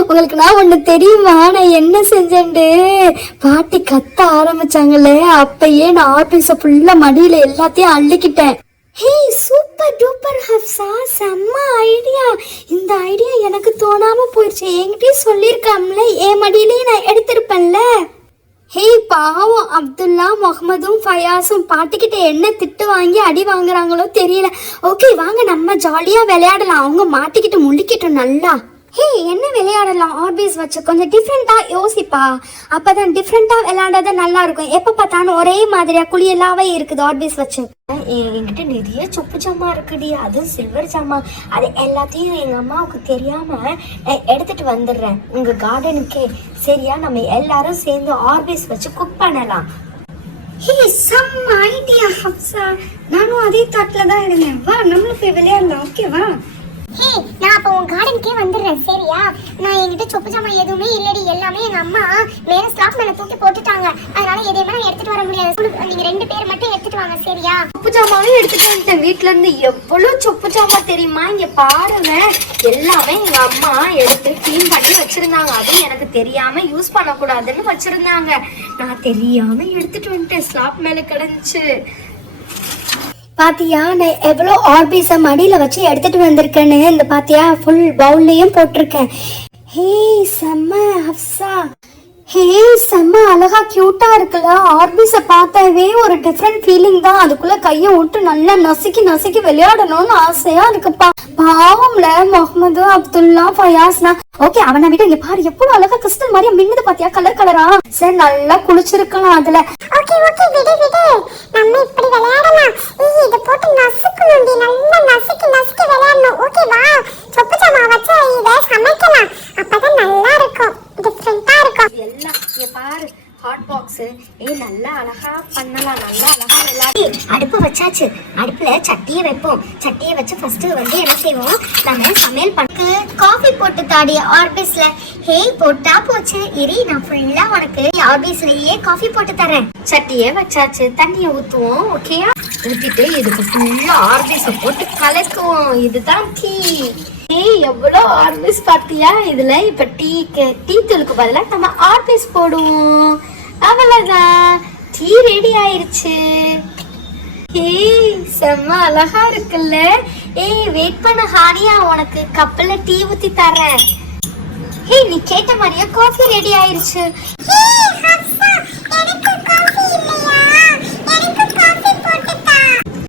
உங்களுக்கு நான் ஒண்ணு தெரியுமா, நான் என்ன செஞ்சேன்ட்டு? பாட்டி கத்த ஆரம்பிச்சாங்களே, அப்பயே நான் ஆபீஸ ஃபுல்லா மடியில எல்லாத்தையும் அள்ளிக்கிட்டேன். ஹே, சூப்பர் டூப்பர் ஹப்சா, செம்ம ஐடியா. இந்த ஐடியா எனக்கு தோணாம போயிடுச்சு. என்கிட்டயும் சொல்லியிருக்காமல, என் மடியிலேயே நான் எடுத்திருப்பேன்ல. ஹே, பாவம் அப்துல்லா, முகமதும் ஃபயாஸும் பாட்டிக்கிட்ட என்ன திட்டு வாங்கி அடி வாங்குறாங்களோ தெரியல. ஓகே வாங்க, நம்ம ஜாலியா விளையாடலாம். அவங்க மாட்டிக்கிட்டு முழிக்கிட்டோம் நல்லா. ஹே, என்ன விளையாடலாம்? ஆர்பிஸ் வச்சு கொஞ்சம் டிஃப்ரெண்டா யோசிப்பா. அப்பதான் டிஃப்ரெண்டா விளையாடாத நல்லா இருக்கும். எப்ப பார்த்தாலும் ஒரே மாதிரியா குளியலாவே இருக்குது ஆர்பிஸ் வச்சு. என்கிட்ட நிறைய சொப்பு ஜாமா இருக்குடி, அதுவும் சில்வர் ஜாமா. அது எல்லாத்தையும் எங்க அம்மாவுக்கு தெரியாம எடுத்துட்டு வந்துடுறேன் உங்க கார்டனுக்கே. சரியா? நம்ம எல்லாரும் சேர்ந்து ஆர்பிஸ் வச்சு குக் பண்ணலாம். ஹே, சம் ஐடியா ஹப்சா. நானும் அதே தாட்ல தான் இருந்தேன். வா, நம்மளும் போய் விளையாடலாம். ஓகேவா? ஹே, நான் அப்போ உன் கார்டனுக்கே வந்துடுறேன். சரியா? நான் என்கிட்ட சொப்பு ஜாமான் எதுவுமே இல்லடி. எல்லாமே எங்க அம்மா மேல ஸ்லாப் மேல தூக்கி போட்டுட்டாங்க. அதனால எதையுமே நான் எடுத்துட்டு வர முடியாது. நீங்க 2 பேர் மட்டும் எடுத்துட்டு வாங்க. சரியா? சொப்பு ஜாமாவே எடுத்துட்டு வந்துட்டேன். வீட்டுல இருந்து எவ்வளவு சொப்பு ஜாமா தெரியுமா? இங்க பாருங்க, எல்லாமே எங்க அம்மா எடுத்து கிளீன் பண்ணி வச்சிருந்தாங்க. அதுவும் எனக்கு தெரியாம யூஸ் பண்ணக்கூடாதுன்னு வச்சிருந்தாங்க. நான் தெரியாம எடுத்துட்டு வந்துட்டேன். ஸ்லாப் மேல கிடந்துச்சு. பாத்தியா, நான் எவ்வளோ ஆர்பிஸை மடியில வச்சு எடுத்துட்டு வந்திருக்கேன்னு. இந்த பாத்தியா, ஃபுல் பவுல்லையும் போட்டிருக்கேன். ஹே, செம்ம ஹப்சா. ஹே, செம்ம அழகா கியூட்டா இருக்குல்ல. ஆர்பிஸை பார்த்தாவே ஒரு டிஃப்ரெண்ட் ஃபீலிங் தான். அதுக்குள்ள கையை விட்டு நல்லா நசுக்கி நசுக்கி விளையாடணும்னு ஆசையா இருக்குப்பா. பாவம்ல முகமது, அப்துல்லா, ஃபயாஸ்னா. ஓகே, அவனை விட இங்க பாரு, எவ்வளவு அழகா கிறிஸ்டல் மாதிரியா மின்னுது பாத்தியா, கலர் கலரா. சரி, நல்லா குளிச்சிருக்கலாம் அதுல. ஓகே ஓகே, விடு விடு, நம்ம இப்படி விளையாடலாம். இத போட்டு நசுக்கணும்டி, நல்லா நசுக்கி நசுக்கி விளையாடணும். ஓகேவா? சொப்பு ஜாமா வச்சு இத சமைக்கலாம். அப்பதான் நல்லா இருக்கும், டிஃபரெண்டா இருக்கும். எல்லாம் இங்க பாரு, ஹாட் பாக்ஸ். நல்லா அழகா பண்ணலாம், நல்லா அழகா விளையாடி. அடுப்பு வச்சாச்சு. அடுப்புல சட்டியை வைப்போம். சட்டியை வச்சு ஃபர்ஸ்ட் வந்து என்ன செய்வோம், நம்ம சமையல் பண்ணு. காஃபி போட்டு தாடி ஆர்பிஸ்ல. ஹே, போட்டா போச்சு. இரு, நான் ஃபுல்லா உனக்கு ஆர்பிஸ்லயே காஃபி போட்டு தரேன். சட்டியை வச்சாச்சு, தண்ணியை ஊத்துவோம். ஓகேயா? ஊத்திட்டு இதுக்கு ஃபுல்லா ஆர்பிஸ போட்டு கலக்குவோம். இதுதான் டீ. எவ்வளோ ஆர்பிஸ் பார்த்தியா? இதுல இப்ப டீ தூளுக்கு பதிலா நம்ம ஆர்பிஸ் போடுவோம். அவ்வளவுதான், டீ ரெடி ஆயிருச்சு. செம்ம அழகா இருக்குல்ல. வெயிட் பண்ண ஹானியா, உனக்கு கப்பல்ல டீ ஊத்தி தரேன். நீ கேட்ட மாதிரியா காஃபி ரெடி ஆயிருச்சு. எனக்கு